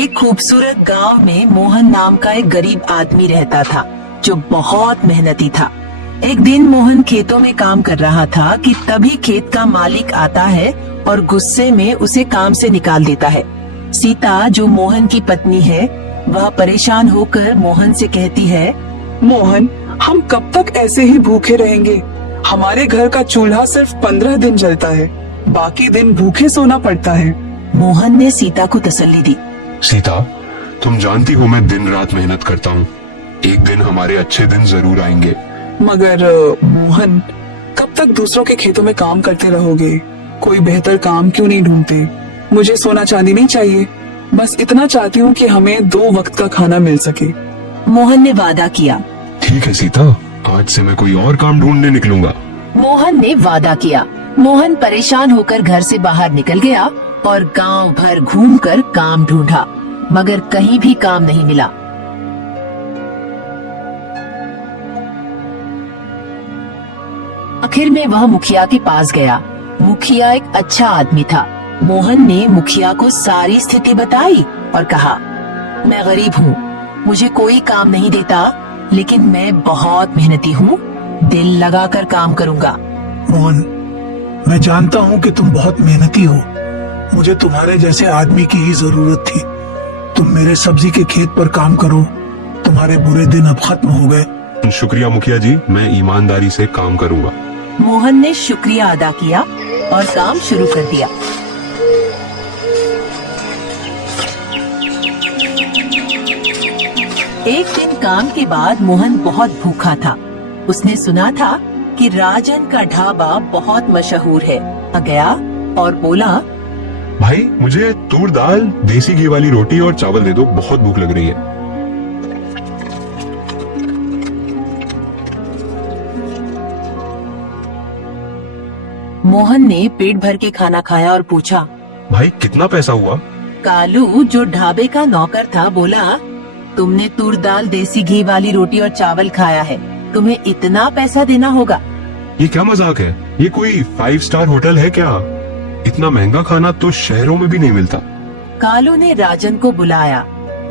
एक खूबसूरत गांव में मोहन नाम का एक गरीब आदमी रहता था जो बहुत मेहनती था। एक दिन मोहन खेतों में काम कर रहा था कि तभी खेत का मालिक आता है और गुस्से में उसे काम से निकाल देता है। सीता जो मोहन की पत्नी है, वह परेशान होकर मोहन से कहती है, मोहन, हम कब तक ऐसे ही भूखे रहेंगे? हमारे घर का चूल्हा सिर्फ 15 दिन जलता है, बाकी दिन भूखे सोना पड़ता है। मोहन ने सीता को तसल्ली दी। सीता, तुम जानती हो मैं दिन रात मेहनत करता हूँ। एक दिन हमारे अच्छे दिन जरूर आएंगे। मगर मोहन, कब तक दूसरों के खेतों में काम करते रहोगे? कोई बेहतर काम क्यों नहीं ढूंढते? मुझे सोना चांदी नहीं चाहिए, बस इतना चाहती हूँ कि हमें 2 वक्त का खाना मिल सके। मोहन ने वादा किया। ठीक है सीता, आज से मैं कोई और काम ढूंढने निकलूंगा। मोहन ने वादा किया। मोहन परेशान होकर घर से बाहर निकल गया और गांव भर घूमकर काम ढूंढा, मगर कहीं भी काम नहीं मिला। आखिर में वह मुखिया के पास गया। मुखिया एक अच्छा आदमी था। मोहन ने मुखिया को सारी स्थिति बताई और कहा, मैं गरीब हूँ, मुझे कोई काम नहीं देता, लेकिन मैं बहुत मेहनती हूँ, दिल लगाकर काम करूँगा। मोहन, मैं जानता हूँ कि तुम बहुत मेहनती हो। मुझे तुम्हारे जैसे आदमी की ही जरूरत थी। तुम मेरे सब्जी के खेत पर काम करो। तुम्हारे बुरे दिन अब खत्म हो गए। शुक्रिया मुखिया जी, मैं ईमानदारी से काम करूंगा। मोहन ने शुक्रिया अदा किया और काम शुरू कर दिया। एक दिन काम के बाद मोहन बहुत भूखा था। उसने सुना था कि राजन का ढाबा बहुत मशहूर है। गया और बोला, भाई मुझे तूर दाल, देसी घी वाली रोटी और चावल दे दो, बहुत भूख लग रही है। मोहन ने पेट भर के खाना खाया और पूछा, भाई कितना पैसा हुआ? कालू जो ढाबे का नौकर था बोला, तुमने तूर दाल, देसी घी वाली रोटी और चावल खाया है, तुम्हें इतना पैसा देना होगा। ये क्या मजाक है? ये कोई 5 स्टार होटल है क्या? इतना महंगा खाना तो शहरों में भी नहीं मिलता। कालू ने राजन को बुलाया।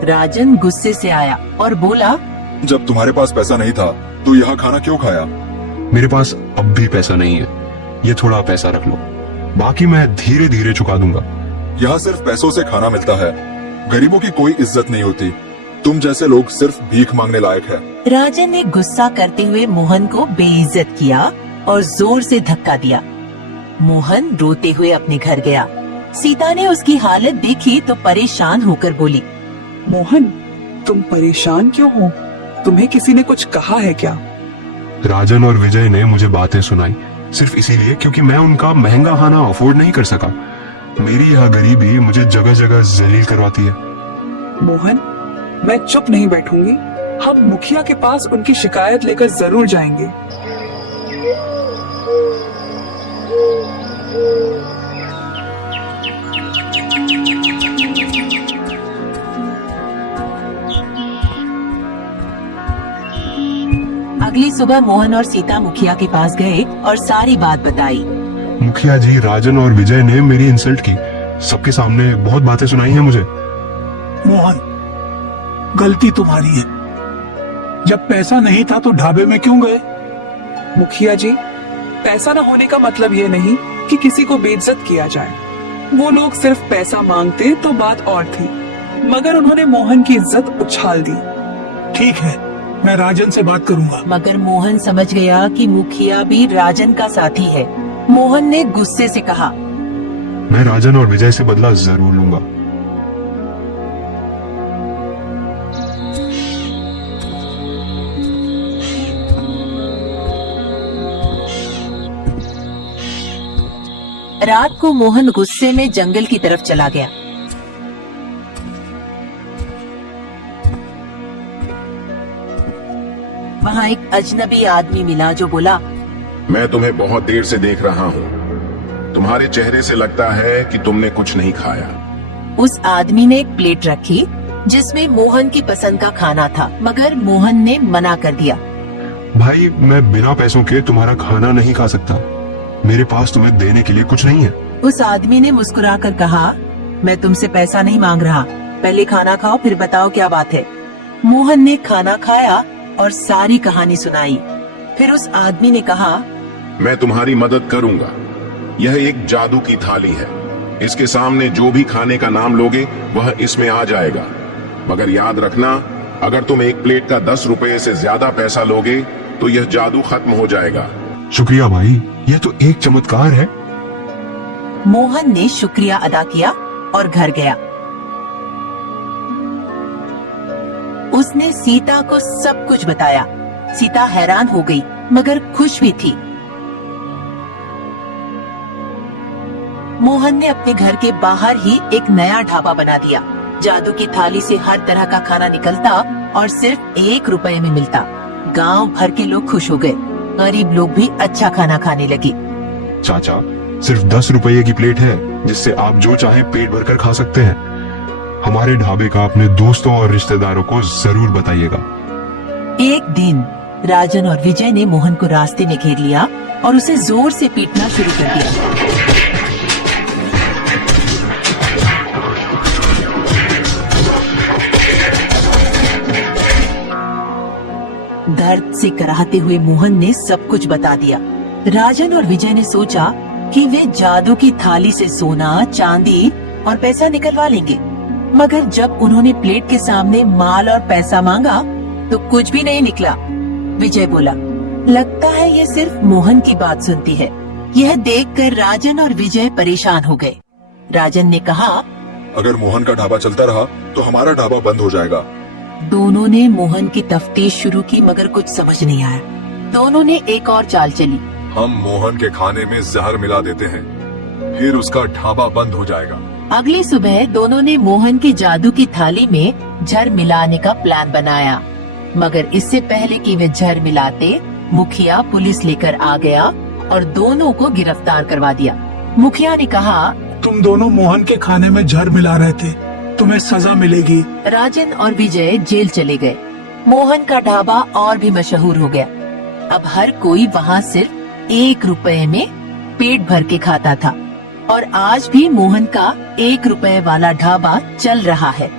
राजन गुस्से से आया और बोला, जब तुम्हारे पास पैसा नहीं था तो यहाँ खाना क्यों खाया? मेरे पास अब भी पैसा नहीं है, ये थोड़ा पैसा रख लो, बाकी मैं धीरे धीरे चुका दूंगा। यहाँ सिर्फ पैसों से खाना मिलता है, गरीबों की कोई इज्जत नहीं होती। तुम जैसे लोग सिर्फ भीख मांगने लायक है। राजन ने गुस्सा करते हुए मोहन को बेइज्जत किया और जोर से धक्का दिया। मोहन रोते हुए अपने घर गया। सीता ने उसकी हालत देखी तो परेशान होकर बोली, मोहन, तुम परेशान क्यों हो? तुम्हें किसी ने कुछ कहा है क्या? राजन और विजय ने मुझे बातें सुनाई, सिर्फ इसीलिए क्योंकि मैं उनका महंगा खाना अफोर्ड नहीं कर सका। मेरी यह गरीबी मुझे जगह जगह जलील करवाती है। मोहन, मैं चुप नहीं बैठूंगी। हम मुखिया के पास उनकी शिकायत लेकर जरूर जाएंगे। अगली सुबह मोहन और सीता मुखिया के पास गए और सारी बात बताई। मुखिया जी, राजन और विजय ने मेरी इंसल्ट की, सबके सामने बहुत बातें सुनाई हैं मुझे। मोहन, गलती तुम्हारी है। जब पैसा नहीं था तो ढाबे में क्यों गए? मुखिया जी, पैसा न होने का मतलब ये नहीं कि किसी को बेइज्जत किया जाए। वो लोग सिर्फ पैसा मांगते तो बात और थी, मगर उन्होंने मोहन की इज्जत उछाल दी। ठीक है, मैं राजन से बात करूंगा। मगर मोहन समझ गया कि मुखिया भी राजन का साथी है। मोहन ने गुस्से से कहा, मैं राजन और विजय से बदला जरूर लूंगा। रात को मोहन गुस्से में जंगल की तरफ चला गया। वहाँ एक अजनबी आदमी मिला जो बोला, मैं तुम्हें बहुत देर से देख रहा हूँ। तुम्हारे चेहरे से लगता है कि तुमने कुछ नहीं खाया। उस आदमी ने एक प्लेट रखी जिसमें मोहन की पसंद का खाना था, मगर मोहन ने मना कर दिया। भाई, मैं बिना पैसों के तुम्हारा खाना नहीं खा सकता, मेरे पास तुम्हें देने के लिए कुछ नहीं है। उस आदमी ने मुस्कुराकर कहा, मैं तुमसे पैसा नहीं मांग रहा, पहले खाना खाओ फिर बताओ क्या बात है। मोहन ने खाना खाया और सारी कहानी सुनाई। फिर उस आदमी ने कहा, मैं तुम्हारी मदद करूंगा। यह एक जादू की थाली है। इसके सामने जो भी खाने का नाम लोगे वह इसमें आ जाएगा। मगर याद रखना, अगर तुम एक प्लेट का 10 रुपए से ज्यादा पैसा लोगे तो यह जादू खत्म हो जाएगा। शुक्रिया भाई, ये तो एक चमत्कार है। मोहन ने शुक्रिया अदा किया और घर गया। उसने सीता को सब कुछ बताया। सीता हैरान हो गई मगर खुश भी थी। मोहन ने अपने घर के बाहर ही एक नया ढाबा बना दिया। जादू की थाली से हर तरह का खाना निकलता और सिर्फ 1 रुपए में मिलता। गांव भर के लोग खुश हो गए। गरीब लोग भी अच्छा खाना खाने लगे। चाचा, सिर्फ 10 रुपये की प्लेट है जिससे आप जो चाहे पेट भरकर खा सकते हैं। हमारे ढाबे का अपने दोस्तों और रिश्तेदारों को जरूर बताइएगा। एक दिन राजन और विजय ने मोहन को रास्ते में घेर लिया और उसे जोर से पीटना शुरू कर दिया। दर्द से कराहते हुए मोहन ने सब कुछ बता दिया। राजन और विजय ने सोचा कि वे जादू की थाली से सोना, चांदी और पैसा निकलवा लेंगे। मगर जब उन्होंने प्लेट के सामने माल और पैसा मांगा तो कुछ भी नहीं निकला। विजय बोला, लगता है ये सिर्फ मोहन की बात सुनती है। यह देखकर राजन और विजय परेशान हो गए। राजन ने कहा, अगर मोहन का ढाबा चलता रहा तो हमारा ढाबा बंद हो जाएगा। दोनों ने मोहन की तफ्तीश शुरू की मगर कुछ समझ नहीं आया। दोनों ने एक और चाल चली। हम मोहन के खाने में जहर मिला देते हैं, फिर उसका ढाबा बंद हो जाएगा। अगली सुबह दोनों ने मोहन की जादू की थाली में जहर मिलाने का प्लान बनाया। मगर इससे पहले कि वे जहर मिलाते, मुखिया पुलिस लेकर आ गया और दोनों को गिरफ्तार करवा दिया। मुखिया ने कहा, तुम दोनों मोहन के खाने में जहर मिला रहे थे, तुम्हें सजा मिलेगी। राजन और विजय जेल चले गए। मोहन का ढाबा और भी मशहूर हो गया। अब हर कोई वहाँ सिर्फ 1 रुपए में पेट भर के खाता था और आज भी मोहन का 1 रुपए वाला ढाबा चल रहा है।